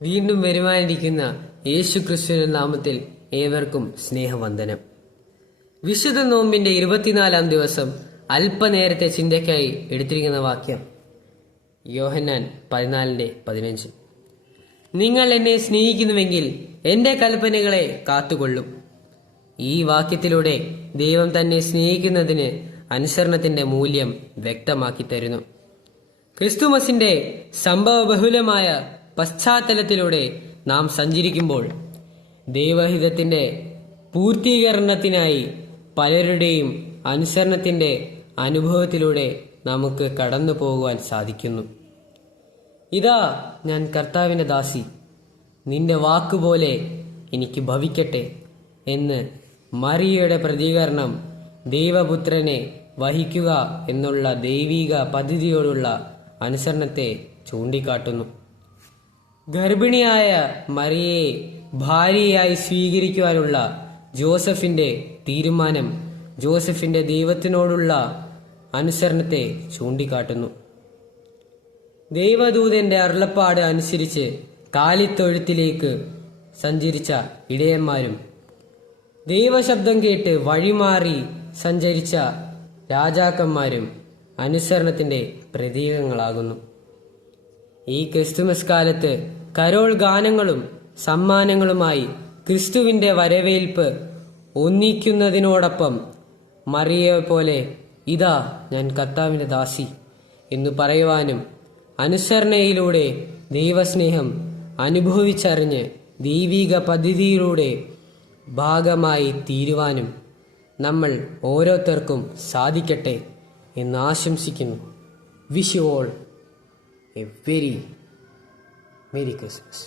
വീണ്ടും വരുവാനിരിക്കുന്ന യേശു ക്രിസ്തുവിന്റെ നാമത്തിൽ ഏവർക്കും സ്നേഹവന്ദനം. വിശുദ്ധ നോമ്പിന്റെ 24-ാം ദിവസം അല്പനേരത്തെ ചിന്തയ്ക്കായി എടുത്തിരിക്കുന്ന വാക്യം യോഹന്നാൻ 14:15. നിങ്ങൾ എന്നെ സ്നേഹിക്കുന്നുവെങ്കിൽ എൻ്റെ കൽപ്പനകളെ കാത്തുകൊള്ളും. ഈ വാക്യത്തിലൂടെ ദൈവം തന്നെ സ്നേഹിക്കുന്നതിന് അനുസരണത്തിന്റെ മൂല്യം വ്യക്തമാക്കി തരുന്നു. ക്രിസ്തുമസിന്റെ സംഭവബഹുലമായ പശ്ചാത്തലത്തിലൂടെ നാം സഞ്ചരിക്കുമ്പോൾ ദൈവഹിതത്തിന്റെ പൂർത്തീകരണത്തിനായി പലരുടെയും അനുസരണത്തിന്റെ അനുഭവത്തിലൂടെ നമുക്ക് കടന്നു പോകുവാൻ സാധിക്കുന്നു. ഇതാ ഞാൻ കർത്താവിന്റെ ദാസി, നിന്റെ വാക്കുപോലെ എനിക്ക് ഭവിക്കട്ടെ എന്ന് മറിയയുടെ പ്രതികരണം ദൈവപുത്രനെ വഹിക്കുക എന്നുള്ള ദൈവിക പദ്ധതിയോടുള്ള അനുസരണത്തെ ചൂണ്ടിക്കാട്ടുന്നു. ഗർഭിണിയായ മറിയയെ ഭാര്യയായി സ്വീകരിക്കുവാനുള്ള ജോസഫിന്റെ തീരുമാനം ജോസഫിന്റെ ദൈവത്തിനോടുള്ള അനുസരണത്തെ ചൂണ്ടിക്കാട്ടുന്നു. ദൈവദൂതന്റെ അരുളപ്പാട് അനുസരിച്ച് കാലിത്തൊഴുത്തിലേക്ക് സഞ്ചരിച്ച ഇടയന്മാരും ദൈവശബ്ദം കേട്ട് വഴിമാറി സഞ്ചരിച്ച രാജാക്കന്മാരും അനുസരണത്തിന്റെ പ്രതീകങ്ങളാകുന്നു. ഈ ക്രിസ്തുമസ് കാലത്ത് കരോൾ ഗാനങ്ങളും സമ്മാനങ്ങളുമായി ക്രിസ്തുവിന്റെ വരവേൽപ്പ് ഒന്നിക്കുന്നതിനോടൊപ്പം മറിയയെ പോലെ ഇതാ ഞാൻ കർത്താവിന്റെ ദാസി എന്നു പറയുവാനും അനുസരണയിലൂടെ ദൈവസ്നേഹം അനുഭവിച്ചറിഞ്ഞ് ദൈവിക പദ്ധതിയിലൂടെ ഭാഗമായി തീരുവാനും നമ്മൾ ഓരോരുത്തർക്കും സാധിക്കട്ടെ എന്ന് ആശംസിക്കുന്നു. Wish you all a very Merry Christmas.